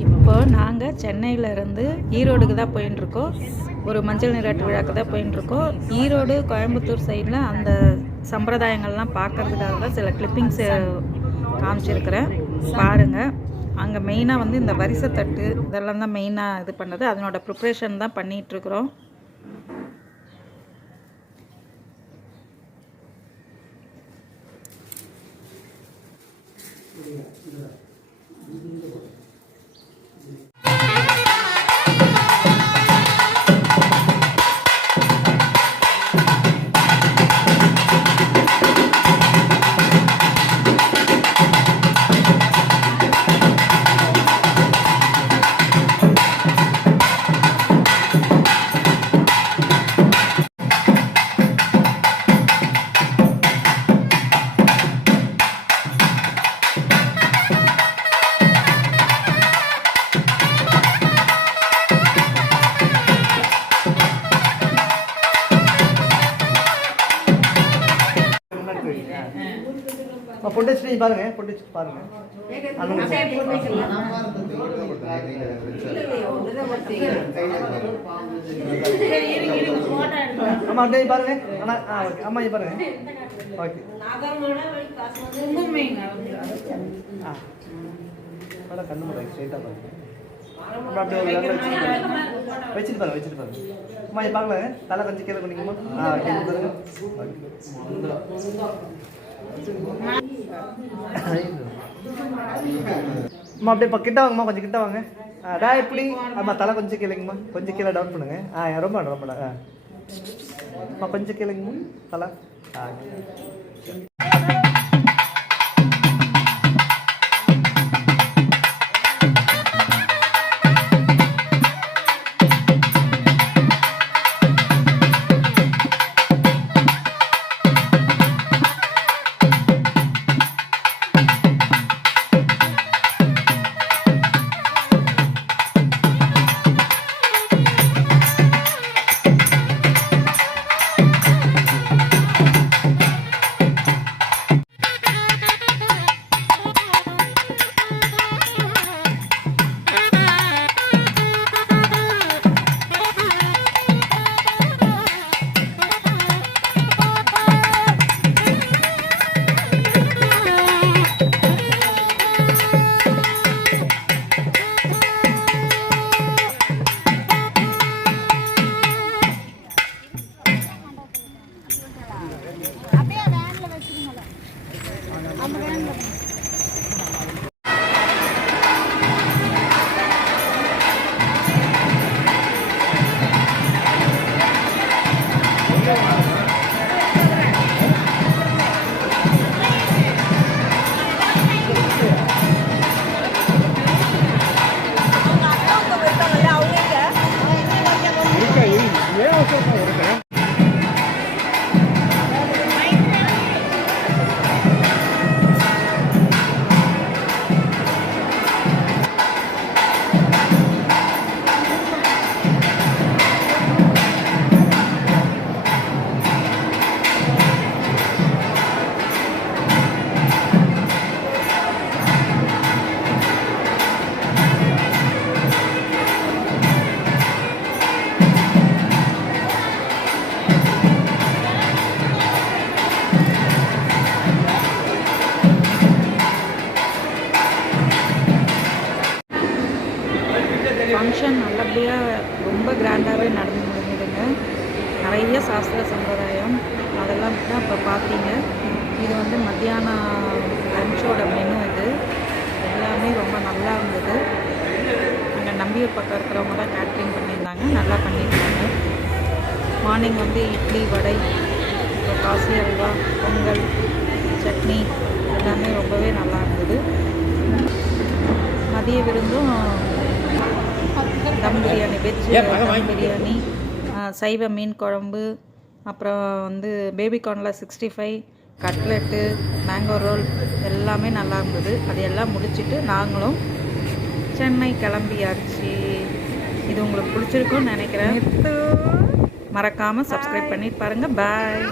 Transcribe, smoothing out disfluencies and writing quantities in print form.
இப்போ நாங்கள் சென்னையிலேருந்து ஈரோடுக்கு தான் போயின்ட்டுருக்கோம். ஒரு மஞ்சள் நீராட்டு விழாக்கு தான் போயின்ட்டுருக்கோம். ஈரோடு, கோயம்புத்தூர் சைடில் அந்த சம்பிரதாயங்கள்லாம் பார்க்குறதுக்காக தான் சில கிளிப்பிங்ஸு காமிச்சிருக்கிறேன், பாருங்கள். அங்கே மெயினாக வந்து இந்த வரிசைத்தட்டு இதெல்லாம் தான் மெயினாக இது பண்ணது. அதனோட ப்ரிப்ரேஷன் தான் பண்ணிகிட்ருக்குறோம். பொட்டு பாருங்க, பொட்டு பாருங்க. அம்மா அப்படியே பாருங்க. அம்மா பாருங்க. ஓகே. கண்ணு பாருங்க, ஸ்ட்ரைட்டா பாருங்க. வச்சுட்டு பாருங்க, வச்சுட்டு பாருங்க. அம்மா பாருங்க, தலை கொஞ்சம் கீழே பண்ணிக்கமா. அம்மா அப்படியே கிட்ட வாங்கம்மா, கொஞ்சம் கிட்ட வாங்க. இப்படி அம்மா தலை கொஞ்சம் கீழேங்கம்மா, கொஞ்சம் கீழே டவுன் பண்ணுங்க. ரொம்ப ரொம்ப அம்மா கொஞ்சம் கீழேங்கம்மா தலை. ஃபங்க்ஷன் நல்லபடியாக ரொம்ப கிராண்டாகவே நடந்து முடிஞ்சுதுங்க. நிறைய சாஸ்திர சம்பிரதாயம் அதெல்லாம் தான் இப்போ பார்த்தீங்க. இது வந்து மத்தியானம் லஞ்சோட மெனு. இது எல்லாமே ரொம்ப நல்லா இருந்தது. அங்கே நம்பியூர் பக்கம் இருக்கிறவங்க தான் கேட்ரிங் பண்ணியிருந்தாங்க, நல்லா பண்ணியிருந்தாங்க. மார்னிங் வந்து இட்லி, வடை, இப்போ காசி அல்வா, பொங்கல், சட்னி எல்லாமே ரொம்பவே நல்லா இருந்தது. மதிய விருந்தும் தம் பிரியாணி, வெஜ் தம் பிரியாணி, சைவ மீன் குழம்பு, அப்புறம் வந்து பேபிகார்னில் 65, கட்லெட்டு, மேங்கோ ரோல் எல்லாமே நல்லா இருந்தது. அது எல்லாம் முடிச்சுட்டு நாங்களும் சென்னை கிளம்பியாச்சு. இது உங்களுக்கு பிடிச்சிருக்குன்னு நினைக்கிறேன். மறக்காமல் சப்ஸ்கிரைப் பண்ணிட்டு பாருங்கள். பாய்.